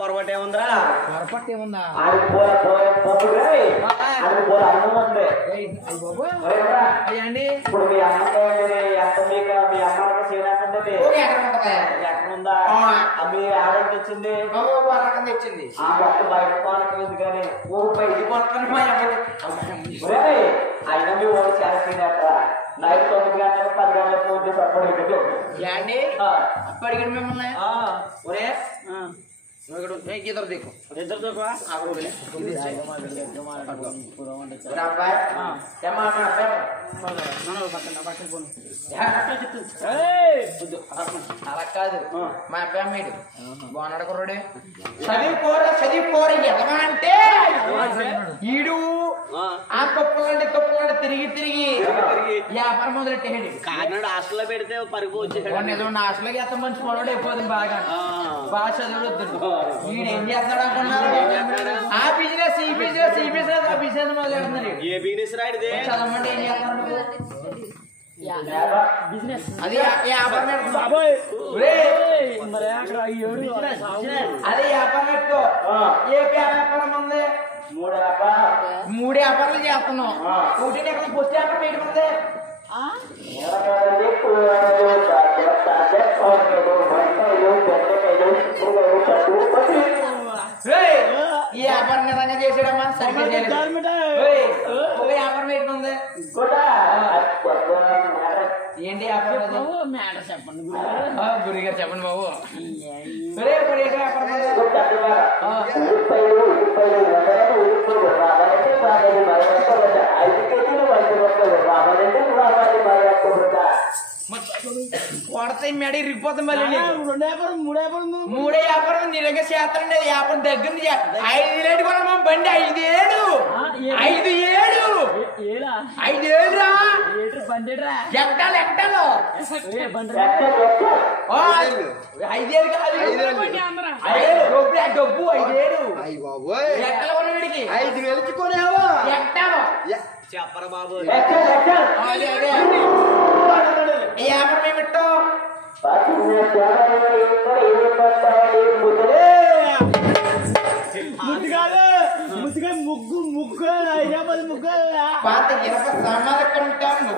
పొరపాటు ఏముందా? పొరపాటు ఏముందా? అయ్యండి ఇప్పుడు మీ అమ్మ మీ అమ్మాయికి చేయనట్టుంటది ఎక్కడ ఉందా? మీ ఆవిడ తెచ్చింది తెచ్చింది ఆ మొక్క బయట పాలకలేదు కానీ ఇది పక్కన అయినా మీ ఓడి చేస్తున్నట్ట నైట్ 9 గంటలకు 10 గంటలకు ఫోన్ చేసి ఏండి అప్పటికి మిమ్మల్ని ఒరే ఇద్దరు దిక్కు ఇద్దరు చూపా అలా కాదు మా అబ్బాయి అమ్మాయిడు బాగున్నాడు కుర్రాడు చదివిపోరు ఎలా అంటే ఈడు ఆ తప్పులంటే తిరిగి తిరిగి వ్యాపారం మొదలెట్టేయండి కాకినాడ హాస్టల్లో పెడితే పరుగు వచ్చేసాడు నిజం నా హాస్టల్కి ఎంత మంచి పొలవాడు అయిపోతుంది బాగా చదువుతుంది వీడు ఏం చేస్తాడు అనుకున్నారు ఆ బిజినెస్ ఈ బిజినెస్ ఆ బిజినెస్ మొదలెడుతున్నారు ఏ బిజినెస్ రాడిదే చదవమంటే ఏం చేస్తున్నాడు అది వ్యాపారం అదే వ్యాపారం పెట్టుకో ఏ వ్యాపారం ఉంది మూడు వ్యాపారాలు చేస్తున్నాం ఒకటి ఎక్కడ పొత్తి వ్యాపారం ఏంటి ఉంది ఈ వ్యాపారం నిజంగా చేసాడమ్మా సరిగ్గా ఒక వ్యాపారం ఏంటి ఉంది ఏంటి వ్యాపారం మేడం చెప్పండి గురిగారు చెప్పండి బాబు కొడతాయి మేడ ఇరిగిపోతాం మళ్ళీ మూడే వ్యాపారం నీ దగ్గర చేస్తాం వ్యాపారం దగ్గర 5 ఏళ్ళు కొన్నా బండి 5 ఏళ్ళు 5 ఏళ్ళు 5 ఏళ్ళు రా ఎక్కడాలు 5 ఏళ్ళు కాదు డబ్బు 5 ఏళ్ళు ఎక్కలు కొనడికి 5 వేలకి కొనేవా ఎక్కలు చెప్పరా బాబు వ్యాపారం ఏమిట్టో ముగ్గు పాత ఇరప సామాన్ ఎక్కడ ఉంటాను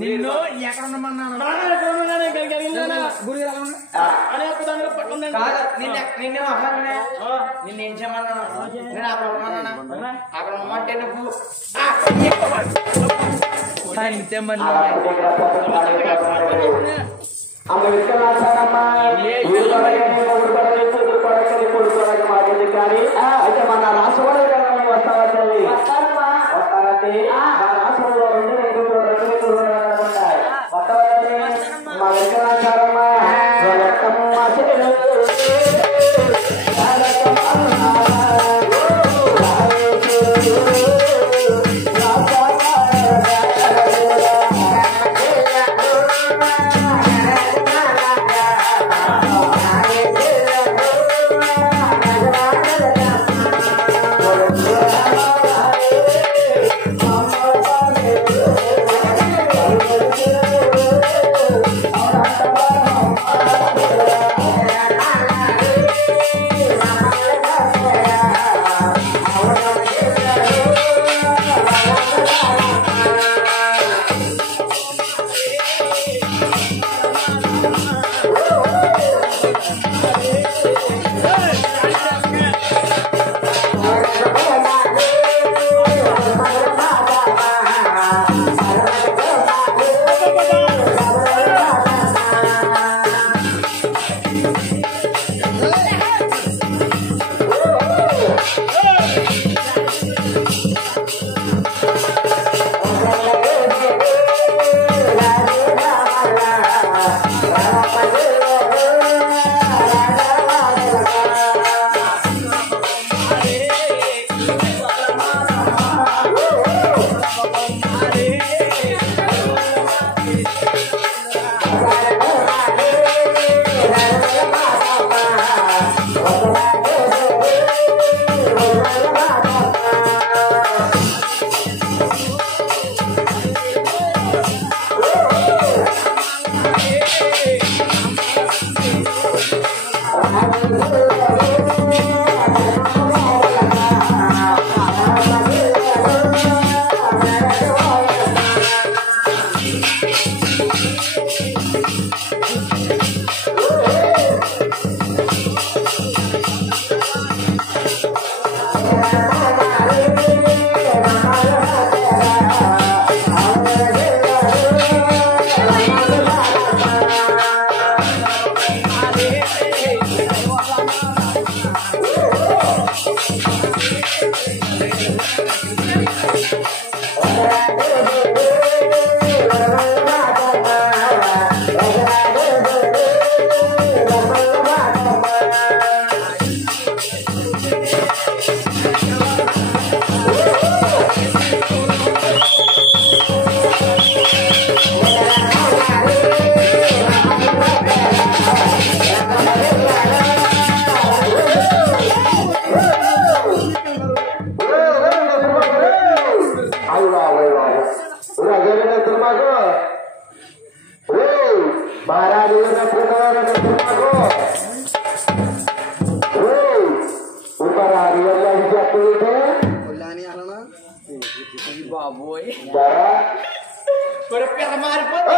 నిన్ను ఎక్కడ ఉండమన్నాను నిన్ను నిన్నేం చేయమన్నాను నేను అక్కడ ఉండమన్నాను అక్కడ ఉండమంటే నువ్వు ఇంతే మరి కానీ అయితే మన రాష్ట్రంలో వస్తానంటే మా రాష్ట్రంలో 2 ఉంటాయి మా వెంకటాచారమ్మ బాబోయ్ పిల్ల మారిపోతే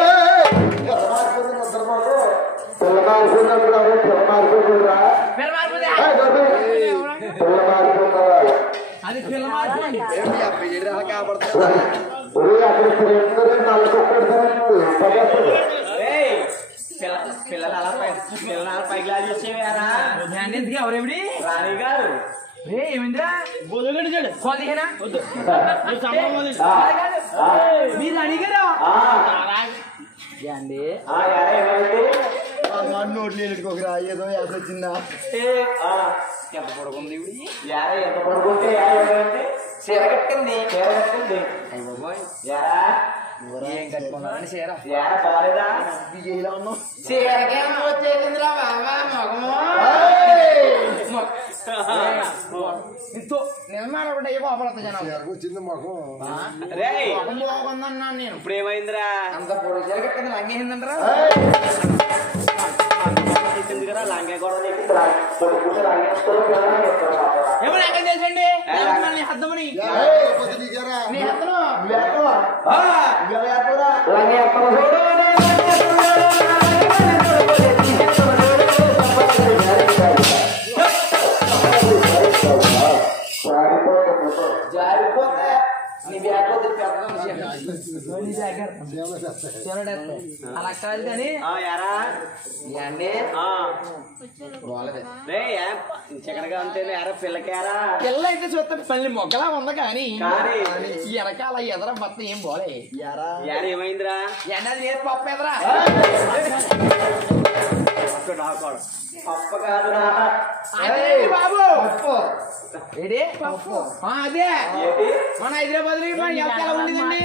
అది పిల్ల మారిపోయింది పిల్లలు అలా పైకి లాగేసేవారా ఎందుకు ఎవరెవిడి రాణి గారు రే ఏమిందిరా బోధగడిచాడు కోదిహేనా మీరు అడిగారా అండి నోట్లు ఎట్టుకోకరా ఏదో వచ్చిందా ఎంత పడుకుంది ఎంత పడుకుంటే చీర కట్టింది అయ్య బాబోయ్ ఏం కట్టుకున్నారని చీర బాలేదా చీరకే వచ్చేసిందిరా బాబా మగము నిర్మాణ ఒకటి బాపడతా జనాలు వచ్చింది మాకు బాగుందన్నాను నేను ఇప్పుడు ఏమైందిరా అంత పొడి చీర కట్టింది లంగేసిందంటారా కదా లంగా కూడా ఏమన్నా ఎక్కడ చేసండి అర్థమని జారిపోతే నీ బ్యాగ్ అలా కాదు కానీ చక్కడగా ఉంటే పిల్లకేరా పిల్ల అయితే చూస్తే మళ్ళీ మొగ్గలా ఉంది కానీ ఎనకాల ఎదర మొత్తం ఏం పోలే ఏమైందిరా అది నేను పప్పు ఎదరా పప్పు కాదురా అదే బాబు ఏడే పప్పు అదే మన హైదరాబాద్ ఎలా ఉండేదండి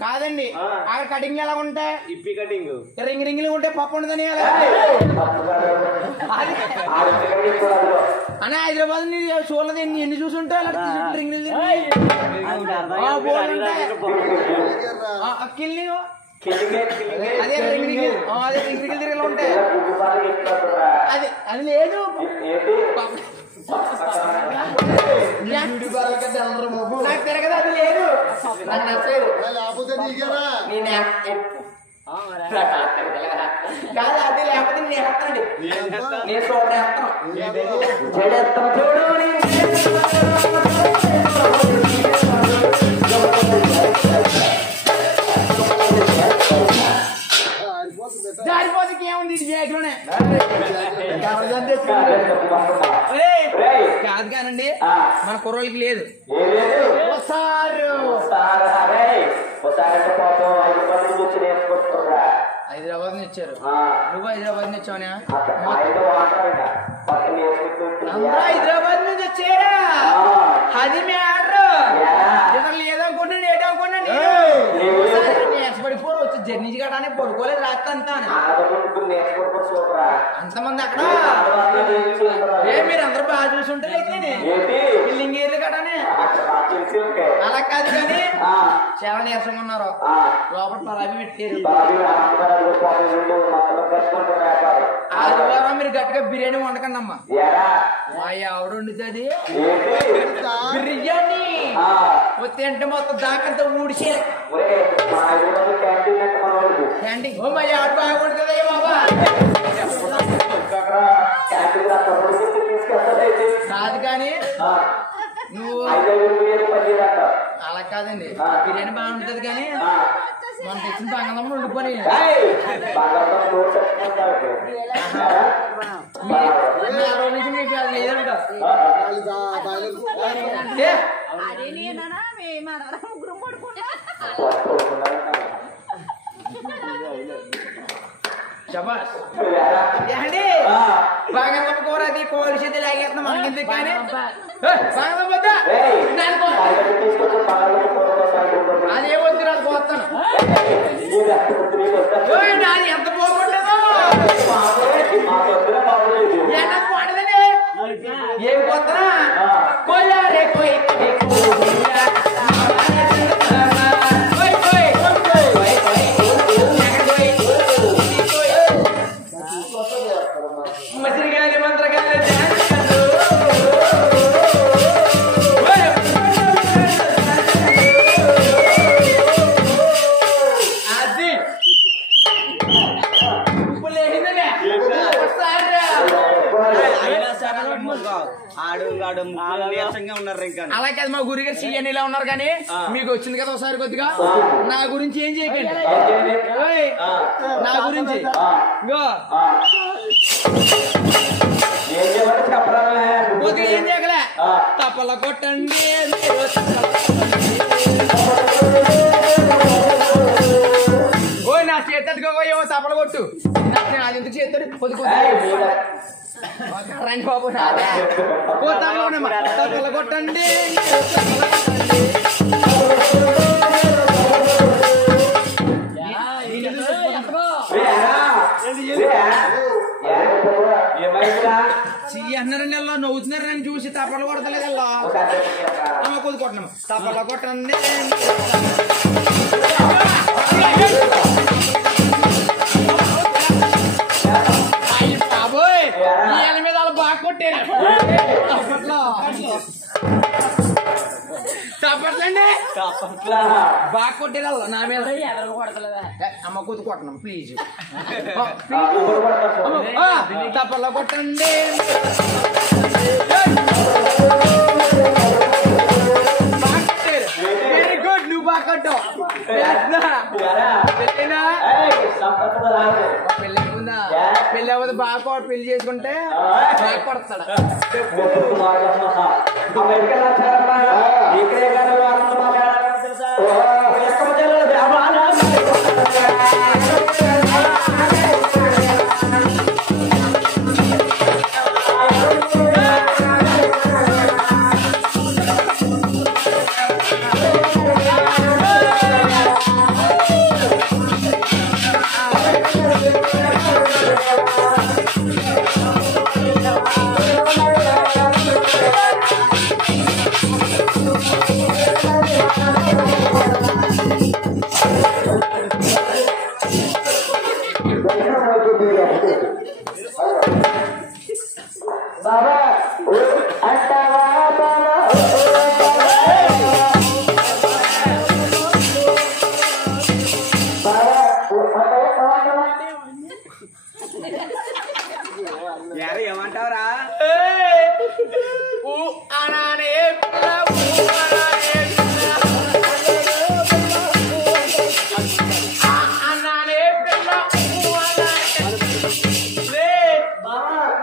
కాదండి అక్కడ కటింగ్ ఎలా ఉంటాయి ఇప్పి కటింగ్ రింగులు ఉంటే పప్పు ఉండదని అనే హైదరాబాద్ చూడలేదు ఎన్ని చూసుంటే కిల్లి అదే అదే రింగిల్ తిరిగి ఉంటాయి అది అది లేదు నాకు తిరగదు అది లేదు నాకు నచ్చలేదు కాదు అది లేకపోతే నేను వేస్తానండి నేను జారిపోతే ఏముంది బ్యాగ్లోనే కాదు కానండి మన కుర్రోళ్ళకి లేదు హైదరాబాద్ నుంచి వచ్చారు నువ్వు హైదరాబాద్ నుంచి వచ్చావునా అందరూ హైదరాబాద్ నుంచి వచ్చారా అది మ్యాటర్ ఇతను లేదనుకున్నాను ఏటనుకున్నాను నేర్చబడిపోరు వచ్చి జర్నీ కట్టానే పడుకోలేదు రాత్రి అంతా అంతమంది అక్కడ మీరు అందరూ బాగా చూసుంటారు అయితే బిల్డింగ్ ఏర్లు కట్టానే అలా కాదు కానీ చాలా నీరసంగా ఉన్నారు లోపల పరాబి పెట్టారు ఆదివారం మీరు గట్టిగా బిర్యానీ వండకండి అమ్మా ఆవిడ వండుతుంది బిర్యానీ తింటే మొత్తం దాకంతా ఊడిసే క్యాంటీన్ ఓ మా ఆవిడ బాగా వండుతుంది బాబా కాదు కానీ నువ్వు అలా కాదండి బిర్యానీ బాగా ఉంటుంది కానీ మనం తెచ్చిన బంగాళమ్మ ఉండిపోయి రోజు నుంచి మీకు అది లేదంట అండి బంగాళమ్మ కూర అది కోడి చేతి లాగేస్తున్నాం మనకి కానీ అదే వద్దు నాకు పోతాను నాది ఎంత పోగొట్టలేదో పాడదని ఏం పోతానా కొయ్యారే కొయ్యి అలా కాదు మా గురి గారు సీఎన్ ఇలా ఉన్నారు కానీ మీకు వచ్చింది కదా ఒకసారి కొద్దిగా నా గురించి ఏం చేయకండి నా గురించి కొద్దిగా ఏం చేయగలే తప్పల కొట్టండి ఓ నా చేతడుకో ఏమో తప్పల కొట్టు అది ఎందుకు చేస్తాడు కొద్ది రండి బాబు తప్పల కొట్టండి అన్నారండి అలా నవ్వుతున్నారని చూసి తప్పలు కొడతలేదు అలా కొద్ది కొట్టను తప్పల కొట్టండి బాబోయ్ ఈయన మీద అలా బాగా కొట్టారు అప్పట్లో తప్పట్లండి బాగా కొట్టారు నా మీద కొడతలేదా అమ్మ కొద్ది కొట్టను ప్లీజ్ తప్పల్లో కొట్టండి వెరీ గుడ్ నువ్వు బాగా కొట్టావు పెళ్లి అవ్వదు బాగా పెళ్లి చేసుకుంటే బాగా కొడతాడు ఏమంటావురా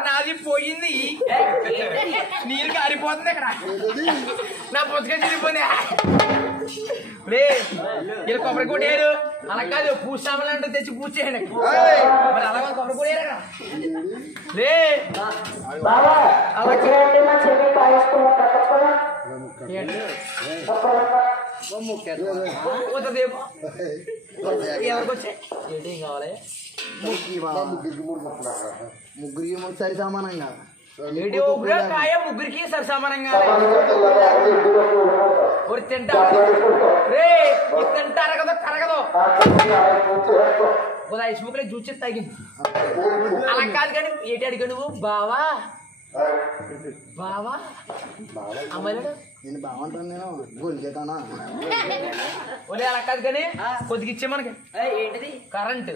నాది పోయింది నీరు కారిపోతుంది ఇక్కడ నా పుస్తకం చిరిగిపోయింది ఇలా కొబ్బరి కొట్టారు అలా కాదు పూసామలు అంటే తెచ్చి పూజ చేయండి మరి అలా కొబ్బరి కొట్టారు లే ఎవరికి కావాలి ముగ్గురికి సరి సమానంగా కాయ ముగ్గురికి సరి సమానంగా తింటారు కదా కరగదు ఐస్ ముక్కలే చూసి తగ్గింది అలా కాదు కానీ ఏంటి అడిగా నువ్వు బావా బావా అమ్మాయిడు నేను బాగుంటాను నేను గోల్కేతానా ఒలే అలా కాదు కానీ కొద్దిగా ఇచ్చే మనకి ఏంటిది కరెంట్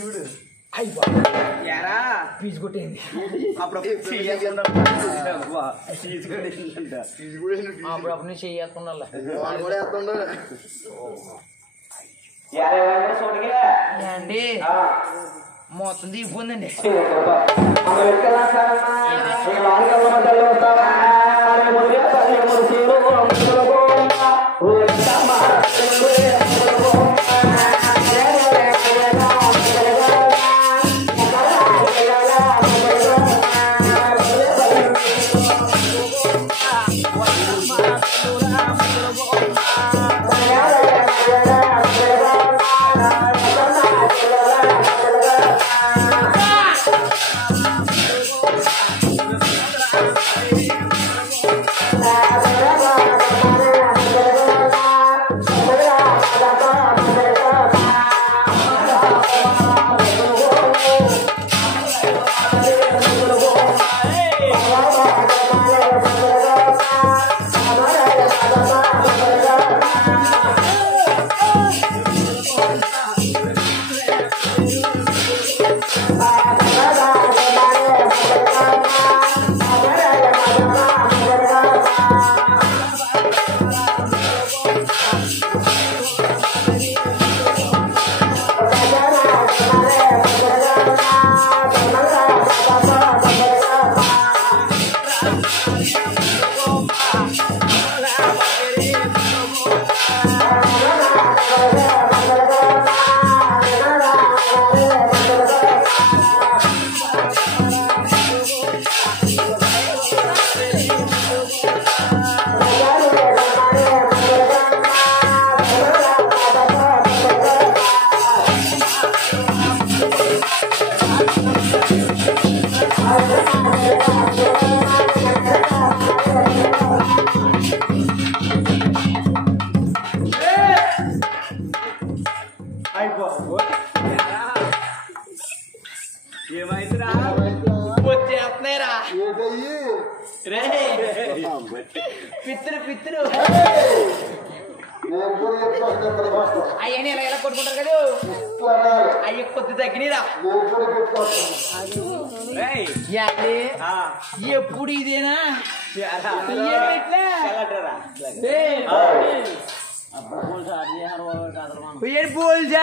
చూడు యారా పీజు కొట్టేయండి అప్పుడు నుంచి చేయకుండా అండి మొత్తం దిగిపోయిందండి ఏమైందిరా వచ్చేస్తున్నాయిరా రే పిత్తులు అయ్యని ఎలా కొట్టుకుంటారు కదా అయ్య కొద్ది తగ్గినరా ఎప్పుడు ఇదేనా बोल जा